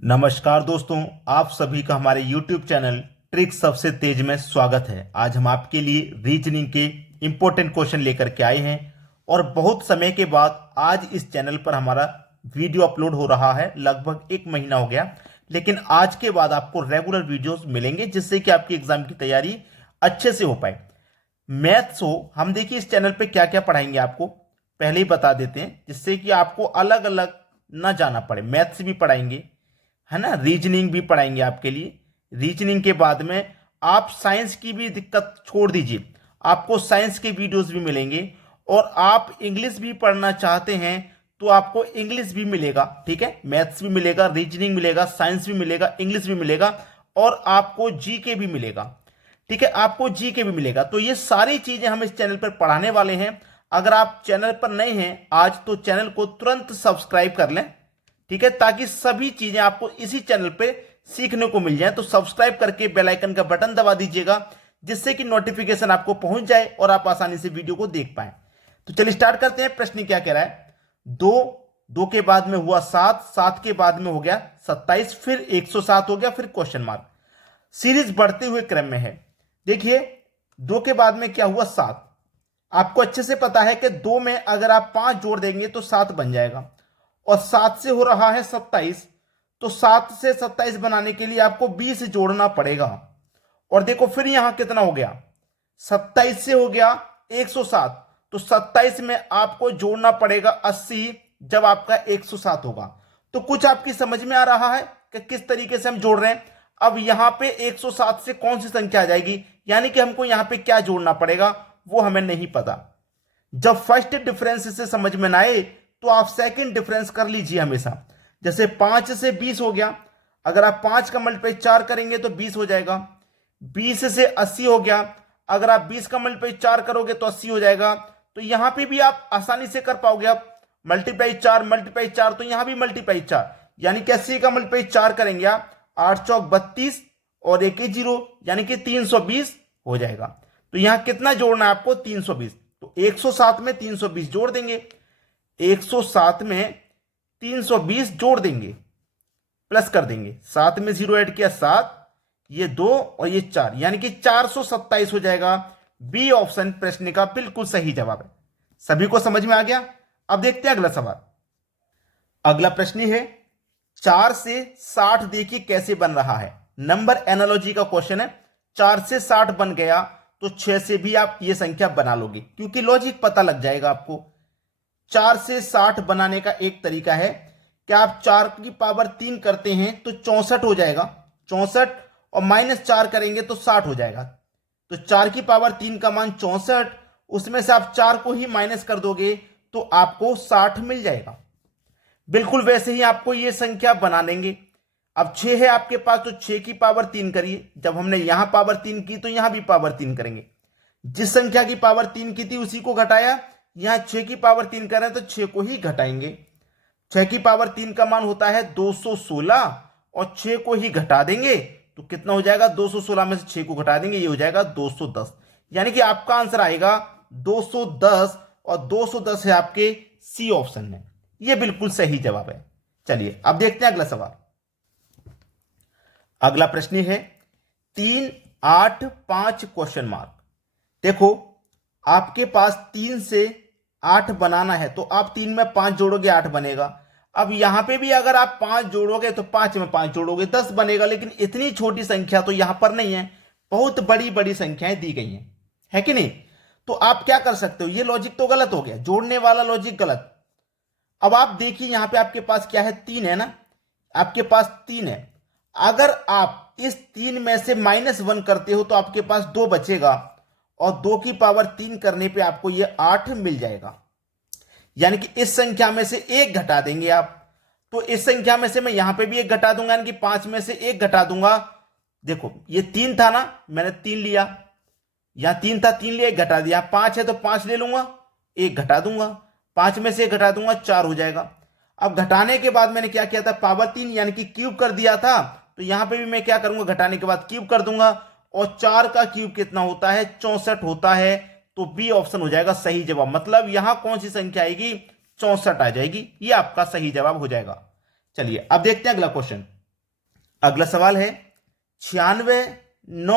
नमस्कार दोस्तों, आप सभी का हमारे YouTube चैनल ट्रिक सबसे तेज में स्वागत है। आज हम आपके लिए रीजनिंग के इम्पोर्टेंट क्वेश्चन लेकर के आए हैं और बहुत समय के बाद आज इस चैनल पर हमारा वीडियो अपलोड हो रहा है। लगभग 1 महीना हो गया, लेकिन आज के बाद आपको रेगुलर वीडियोस मिलेंगे जिससे कि आपकी एग्जाम की तैयारी अच्छे से हो पाए। मैथ्स हो, हम देखिए इस चैनल पे क्या क्या पढ़ाएंगे आपको पहले ही बता देते हैं, जिससे कि आपको अलग अलग ना जाना पड़े। मैथ्स भी पढ़ाएंगे, है ना, रीजनिंग भी पढ़ाएंगे आपके लिए। रीजनिंग के बाद में आप साइंस की भी दिक्कत छोड़ दीजिए, आपको साइंस के वीडियोस भी मिलेंगे। और आप इंग्लिश भी पढ़ना चाहते हैं तो आपको इंग्लिश भी मिलेगा, ठीक है। मैथ्स भी मिलेगा, रीजनिंग मिलेगा, साइंस भी मिलेगा, इंग्लिश भी मिलेगा और आपको जीके भी मिलेगा, ठीक है। आपको जीके भी मिलेगा। तो ये सारी चीजें हम इस चैनल पर पढ़ाने वाले हैं। अगर आप चैनल पर नए हैं आज, तो चैनल को तुरंत सब्सक्राइब कर लें, ठीक है, ताकि सभी चीजें आपको इसी चैनल पे सीखने को मिल जाए। तो सब्सक्राइब करके बेल आइकन का बटन दबा दीजिएगा, जिससे कि नोटिफिकेशन आपको पहुंच जाए और आप आसानी से वीडियो को देख पाएं। तो चलिए स्टार्ट करते हैं। प्रश्न क्या कह रहा है? दो के बाद में हुआ 7, 7 के बाद में हो गया 27, फिर 107 हो गया, फिर क्वेश्चन मार्क। सीरीज बढ़ते हुए क्रम में है। देखिए, 2 के बाद में क्या हुआ? 7। आपको अच्छे से पता है कि 2 में अगर आप 5 जोड़ देंगे तो 7 बन जाएगा, और 7 से हो रहा है 27। तो 7 से 27 बनाने के लिए आपको 20 जोड़ना पड़ेगा। और देखो फिर यहां कितना हो गया? 27 से हो गया 107। तो 27 में आपको जोड़ना पड़ेगा 80 जब आपका 107 होगा। तो कुछ आपकी समझ में आ रहा है कि किस तरीके से हम जोड़ रहे हैं। अब यहां पे 107 से कौन सी संख्या आ जाएगी, यानी कि हमको यहां पे क्या जोड़ना पड़ेगा वो हमें नहीं पता। जब फर्स्ट डिफरेंस से समझ में ना आए तो आप सेकंड डिफरेंस कर लीजिए हमेशा। जैसे 5 से 20 हो गया, अगर आप 5 का मल्टीप्लाई 4 करेंगे तो 20 हो जाएगा। 20 से 80 हो गया, अगर आप 20 का मल्टीप्लाई 4 करोगे तो 80 हो जाएगा। तो यहां पे भी आप आसानी से कर पाओगे। आप मल्टीप्लाई 4 तो यहां भी मल्टीप्लाई 4, यानी कि 80 का मल्टीप्लाई 4 करेंगे आप, 8 चौक 32 और 1 0, यानी कि 320 हो जाएगा। तो यहां कितना जोड़ना है आपको? 320। तो 107 में 320 जोड़ देंगे, 107 में 320 जोड़ देंगे, प्लस कर देंगे, 7 में 0 ऐड किया 7, ये 2 और ये 4, यानी कि 427 हो जाएगा। बी ऑप्शन प्रश्न का बिल्कुल सही जवाब है। सभी को समझ में आ गया? अब देखते हैं अगला सवाल। अगला प्रश्न है 4 से 60 देखिए कैसे बन रहा है। नंबर एनालॉजी का क्वेश्चन है। 4 से 60 बन गया तो 6 से भी आप ये संख्या बना लोगे, क्योंकि लॉजिक पता लग जाएगा आपको। 4 से 60 बनाने का एक तरीका है कि आप 4 की पावर 3 करते हैं तो 64 हो जाएगा, 64, और -4 करेंगे तो 60 हो जाएगा। तो 4 की पावर 3 का मान 64, उसमें से आप 4 को ही माइनस कर दोगे तो आपको 60 मिल जाएगा। बिल्कुल वैसे ही आपको ये संख्या बना देंगे। अब 6 है आपके पास, तो 6 की पावर 3 करिए। जब हमने यहां पावर 3 की तो यहां भी पावर 3 करेंगे। जिस संख्या की पावर 3 की थी उसी को घटाया, यहां 6 की पावर 3 कर रहे हैं तो 6 को ही घटाएंगे। 6 की पावर 3 का मान होता है 216, और 6 को ही घटा देंगे तो कितना हो जाएगा? 216 में से 6 को घटा देंगे, ये हो जाएगा 210। यानी कि आपका आंसर आएगा 210, और 210 है आपके सी ऑप्शन में। ये बिल्कुल सही जवाब है। चलिए अब देखते हैं अगला सवाल। अगला प्रश्न है 3 8 5 क्वेश्चन मार्क। देखो, आपके पास 3 से 8 बनाना है तो आप 3 में 5 जोड़ोगे 8 बनेगा। अब यहां पे भी अगर आप 5 जोड़ोगे तो 5 में 5 जोड़ोगे 10 बनेगा, लेकिन इतनी छोटी संख्या तो यहां पर नहीं है, बहुत बड़ी बड़ी संख्याएं दी गई हैं, है कि नहीं? तो आप क्या कर सकते हो? ये लॉजिक तो गलत हो गया, जोड़ने वाला लॉजिक गलत। अब आप देखिए यहां पे आपके पास क्या है? 3 है ना, आपके पास 3 है। अगर आप इस 3 में से -1 करते हो तो आपके पास 2 बचेगा, और 2 की पावर 3 करने पे आपको ये 8 मिल जाएगा। यानी कि इस संख्या में से 1 घटा देंगे आप। तो इस संख्या में से मैं यहां पे भी 1 घटा दूंगा, यानी कि 5 में से 1 घटा दूंगा। देखो ये 3 था ना, मैंने 3 लिया, यहां 3 था, 3 लिया, 1 घटा दिया। 5 है तो 5 ले लूंगा, 1 घटा दूंगा, 5 में से 1 घटा दूंगा, 4 हो जाएगा। अब घटाने के बाद मैंने क्या किया था? पावर 3 यानी कि क्यूब कर दिया था। तो यहां पे भी मैं क्या करूंगा? घटाने के बाद क्यूब कर दूंगा, और 4 का क्यूब कितना होता है? 64 होता है। तो बी ऑप्शन हो जाएगा सही जवाब। मतलब यहां कौन सी संख्या आएगी? 64 आ जाएगी। ये आपका सही जवाब हो जाएगा। चलिए अब देखते हैं अगला क्वेश्चन। अगला सवाल है 96 9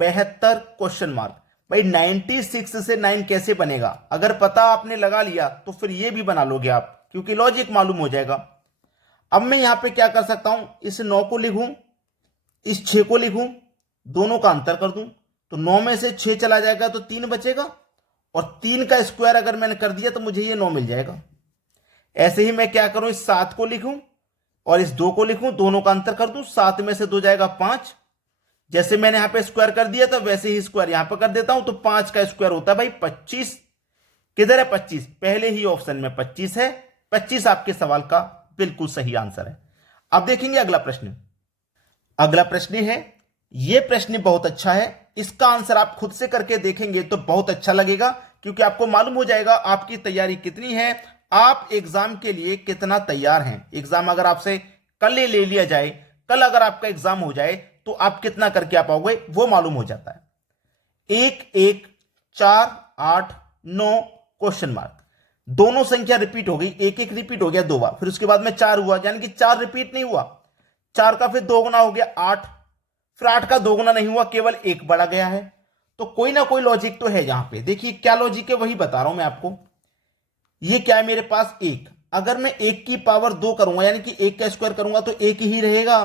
72 क्वेश्चन मार्क। भाई 96 से 9 कैसे बनेगा? अगर पता आपने लगा लिया तो फिर ये भी बना लोगे आप, क्योंकि लॉजिक मालूम हो जाएगा। अब मैं यहां पे क्या कर सकता हूं, इस 9 को लिखूं, इस 6 को लिखूं, दोनों का अंतर कर दूं, तो 9 में से 6 चला जाएगा तो 3 बचेगा, और 3 का स्क्वायर अगर मैंने कर दिया तो मुझे ये 9 मिल जाएगा। ऐसे ही मैं क्या करूं, इस 7 को लिखूं और इस 2 को लिखूं, दोनों का अंतर कर दूं, 7 में से 2 जाएगा 5। जैसे मैंने यहां पे स्क्वायर कर दिया था वैसे ही स्क्वायर यहां पर कर देता हूं, तो 5 का स्क्वायर होता है भाई 25। किधर है 25? पहले ही ऑप्शन में 25 है। 25 आपके सवाल का बिल्कुल सही आंसर है। अब देखेंगे अगला प्रश्न। अगला प्रश्न है, यह प्रश्न बहुत अच्छा है, इसका आंसर आप खुद से करके देखेंगे तो बहुत अच्छा लगेगा, क्योंकि आपको मालूम हो जाएगा आपकी तैयारी कितनी है, आप एग्जाम के लिए कितना तैयार हैं। एग्जाम अगर आपसे कल ले लिया जाए, कल अगर आपका एग्जाम हो जाए तो आप कितना करके आ पाओगे वो मालूम हो जाता है। 1 1 4 8 9 क्वेश्चन मार्क। दोनों संख्या रिपीट हो गई, 1 1 रिपीट हो गया 2 बार, फिर उसके बाद में 4 हुआ, यानी कि 4 रिपीट नहीं हुआ, 4 का फिर 2 गुना हो गया 8, फिर 8 का 2 गुना नहीं हुआ, केवल 1 बढ़ा गया है। तो कोई ना कोई लॉजिक तो है यहां पे। देखिए क्या लॉजिक है वही बता रहा हूं मैं आपको। ये क्या है मेरे पास 1, अगर मैं 1 की पावर 2 करूंगा यानी कि 1 का स्क्वायर करूंगा तो 1 ही रहेगा,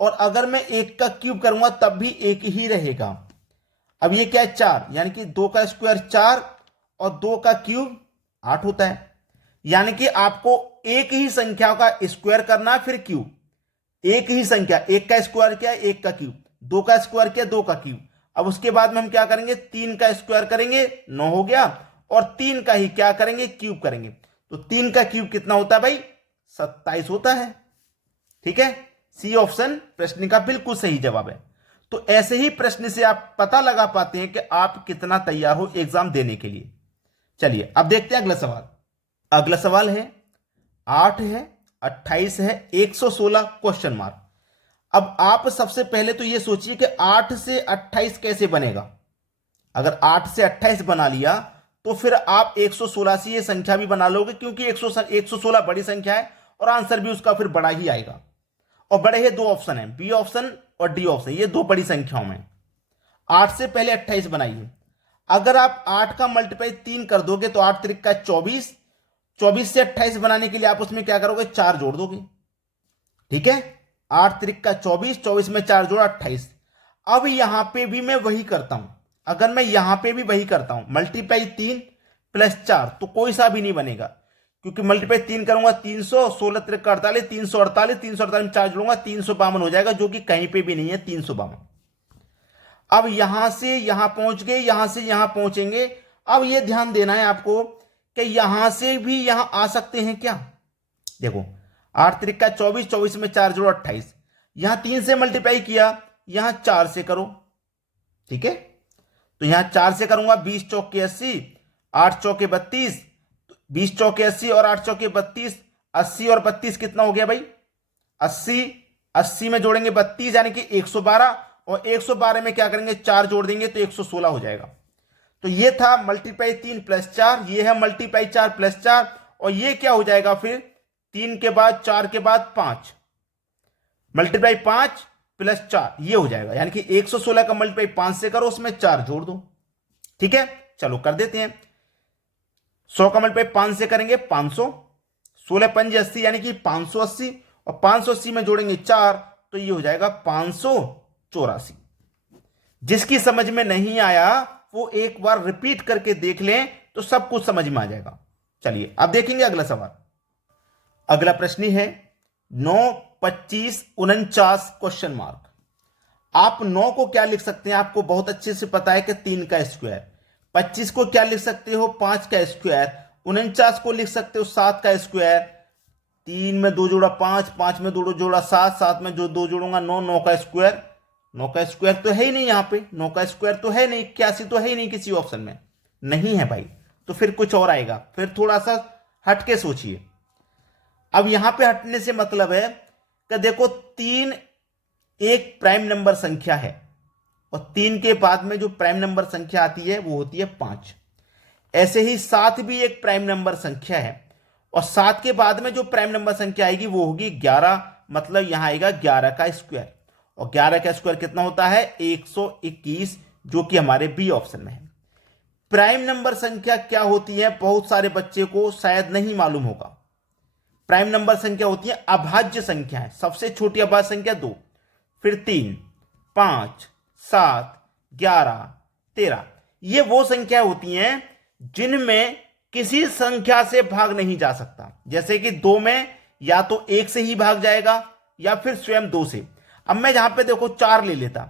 और अगर मैं 1 का क्यूब करूंगा तब भी 1 ही रहेगा। अब ये क्या है 4, यानी कि 2 का स्क्वायर 4 और 2 का क्यूब 8 होता है। यानी कि आपको एक ही संख्या का स्क्वायर करना फिर क्यूब, एक ही संख्या, 1 का स्क्वायर क्या है 1 का क्यूब, 2 का स्क्वायर क्या 2 का क्यूब। अब उसके बाद में हम क्या करेंगे, 3 का स्क्वायर करेंगे 9 हो गया, और 3 का ही क्या करेंगे क्यूब करेंगे, तो 3 का क्यूब कितना होता है भाई 27 होता है। ठीक है, सी ऑप्शन प्रश्न का बिल्कुल सही जवाब है। तो ऐसे ही प्रश्न से आप पता लगा पाते हैं कि आप कितना तैयार हो एग्जाम देने के लिए। चलिए अब देखते हैं अगला सवाल। अगला सवाल है 8 है 28 है 116 क्वेश्चन मार्क। अब आप सबसे पहले तो यह सोचिए कि 8 से 28 कैसे बनेगा। अगर 8 से 28 बना लिया तो फिर आप 116 से ये संख्या भी बना लोगे, क्योंकि 116 बड़ी संख्या है और आंसर भी उसका फिर बड़ा ही आएगा। और बड़े हैं 2 ऑप्शन है, बी ऑप्शन और डी ऑप्शन, ये 2 बड़ी संख्याओं में। 8 से पहले 28 बनाइए। अगर आप 8 का मल्टीप्लाई 3 कर दोगे तो 8 त्रिक का 24, 24 से 28 बनाने के लिए आप उसमें क्या करोगे 4 जोड़ दोगे। ठीक है, 8 त्रिक का 24, 24 में 4 जोड़ा 28। अब यहां पे भी मैं वही करता हूं, अगर मैं यहां पे भी वही करता हूं मल्टीप्लाई 3 प्लस 4, तो कोई सा भी नहीं बनेगा, क्योंकि मल्टीप्लाई 3 करूंगा 300, 16 त्रिक का 48, 348, 348 में 4 जोड़ूंगा 352 हो जाएगा, जो कि कहीं पे भी नहीं है 352। अब यहां से यहां पहुंच गए, यहां से यहां पहुंचेंगे। अब यह ध्यान देना है आपको कि यहां से भी यहां आ सकते हैं क्या। देखो 8 त्रिक का 24, 24 में 4 जोड़ो 28, यहां 3 से मल्टीप्लाई किया, यहां 4 से करो। ठीक है, तो यहां 4 से करूंगा 20 चौके 80, 8 चौके 32, 20 चौके 80 और 8 चौके 32, 80 और 32 कितना हो गया भाई 80, 80 में जोड़ेंगे 32 यानी कि 112, और 112 में क्या करेंगे 4 जोड़ देंगे तो 116 हो जाएगा। तो ये था मल्टीप्लाई 3 प्लस 4, ये है मल्टीप्लाई 4 प्लस 4, और ये क्या हो जाएगा फिर 3 के बाद 4 के बाद 5, मल्टीप्लाई 5 प्लस 4 ये हो जाएगा, यानी कि 116 का मल्टीप्लाई 5 से करो, उसमें 4 जोड़ दो। ठीक है, चलो कर देते हैं। 100 का मल्टीप्लाई 5 से करेंगे 500, 16 पंजे 80 यानी कि 580, और 580 में जोड़ेंगे 4 तो ये हो जाएगा 584। जिसकी समझ में नहीं आया वो एक बार रिपीट करके देख लें तो सब कुछ समझ में आ जाएगा। चलिए अब देखेंगे अगला सवाल। अगला प्रश्न है 9 25 49 क्वेश्चन मार्क। आप 9 को क्या लिख सकते हैं, आपको बहुत अच्छे से पता है कि 3 का स्क्वायर। 25 को क्या लिख सकते हो 5 का स्क्वायर। 49 को लिख सकते हो 7 का स्क्वायर। 3 में 2 जोड़ा 5, 5 में 2 जोड़ा 7, 7 में जो 2 जोड़ूंगा 9, 9 का स्क्वायर। 9 का स्क्वायर तो है ही नहीं यहां पे, 9 का स्क्वायर तो है नहीं, 81 तो है ही नहीं किसी ऑप्शन में, नहीं है भाई। तो फिर कुछ और आएगा, फिर थोड़ा सा हटके सोचिए। अब यहां पे हटने से मतलब है कि देखो 3 एक प्राइम नंबर संख्या है, और 3 के बाद में जो प्राइम नंबर संख्या आती है वो होती है 5। ऐसे ही 7 भी एक प्राइम नंबर संख्या है, और 7 के बाद में जो प्राइम नंबर संख्या आएगी वो होगी 11, मतलब यहां आएगा 11 का स्क्वायर। और 11 का स्क्वायर कितना होता है 121, जो कि हमारे बी ऑप्शन में है। प्राइम नंबर संख्या क्या होती है, बहुत सारे बच्चे को शायद नहीं मालूम होगा। प्राइम नंबर संख्या होती है अभाज्य संख्याएं। सबसे छोटी अभाज्य संख्या 2, फिर 3, 5, 7, 11, 13। ये वो संख्या होती हैं जिनमें किसी संख्या से भाग नहीं जा सकता। जैसे कि 2 में या तो 1 से ही भाग जाएगा या फिर स्वयं 2 से। अब मैं यहां पे देखो 4 ले लेता,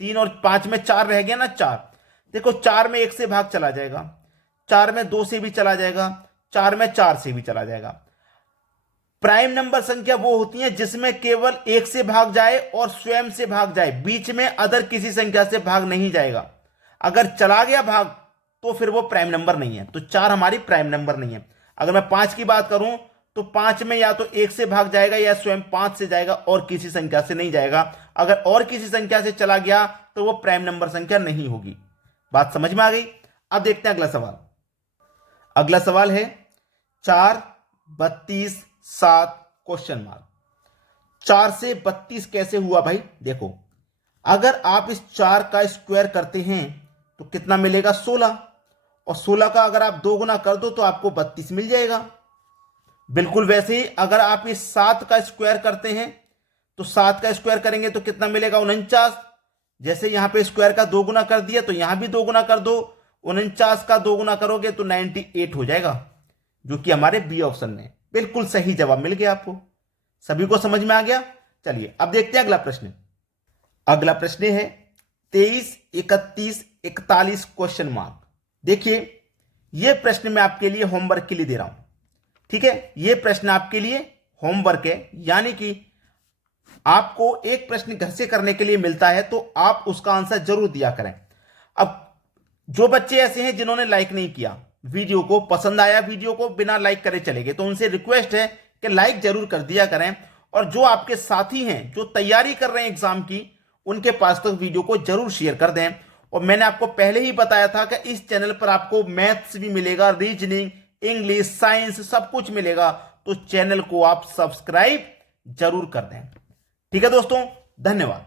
3 और 5 में 4 रह गया ना, 4। देखो 4 में 1 से भाग चला जाएगा, 4 में 2 से भी चला जाएगा, 4 में 4 से भी चला जाएगा। प्राइम नंबर संख्या वो होती है जिसमें केवल 1 से भाग जाए और स्वयं से भाग जाए, बीच में अदर किसी संख्या से भाग नहीं जाएगा। अगर चला गया भाग तो फिर वो प्राइम नंबर नहीं है। तो 4 हमारी प्राइम नंबर नहीं है। अगर मैं 5 की बात करूं तो 5 में या तो 1 से भाग जाएगा या स्वयं 5 से जाएगा और किसी संख्या से नहीं जाएगा। अगर और किसी संख्या से चला गया तो वो प्राइम नंबर संख्या नहीं होगी। बात समझ में आ गई। अब देखते हैं अगला सवाल। अगला सवाल है 4, 32, 7 क्वेश्चन मार्क। 4 से 32 कैसे हुआ भाई? देखो, अगर आप इस 4 का स्क्वायर करते हैं तो कितना मिलेगा 16, और 16 का अगर आप 2 गुना कर दो तो आपको 32 मिल जाएगा। बिल्कुल वैसे ही अगर आप इस 7 का स्क्वायर करते हैं तो 7 का स्क्वायर करेंगे तो कितना मिलेगा 49। जैसे यहां पे स्क्वायर का 2 गुना कर दिया तो यहां भी 2 गुना कर दो, 49 का 2 गुना करोगे तो 98 हो जाएगा, जो कि हमारे बी ऑप्शन में। बिल्कुल सही जवाब मिल गया आपको। सभी को समझ में आ गया। चलिए अब देखते हैं अगला प्रश्न। अगला प्रश्न है 23, 31, 41 क्वेश्चन मार्क। देखिए, यह प्रश्न मैं आपके लिए होमवर्क के लिए दे रहा हूं, ठीक है। यह प्रश्न आपके लिए होमवर्क है, यानी कि आपको एक प्रश्न घर से करने के लिए मिलता है तो आप उसका आंसर जरूर दिया करें। अब जो बच्चे ऐसे हैं जिन्होंने लाइक नहीं किया वीडियो को, पसंद आया वीडियो को, बिना लाइक करे चले गए, तो उनसे रिक्वेस्ट है कि लाइक जरूर कर दिया करें। और जो आपके साथी हैं जो तैयारी कर रहे हैं एग्जाम की, उनके पास तक वीडियो को जरूर शेयर कर दें। और मैंने आपको पहले ही बताया था कि इस चैनल पर आपको मैथ्स भी मिलेगा, रीजनिंग, इंग्लिश, साइंस, सब कुछ मिलेगा। तो चैनल को आप सब्सक्राइब जरूर कर दें। ठीक है दोस्तों, धन्यवाद।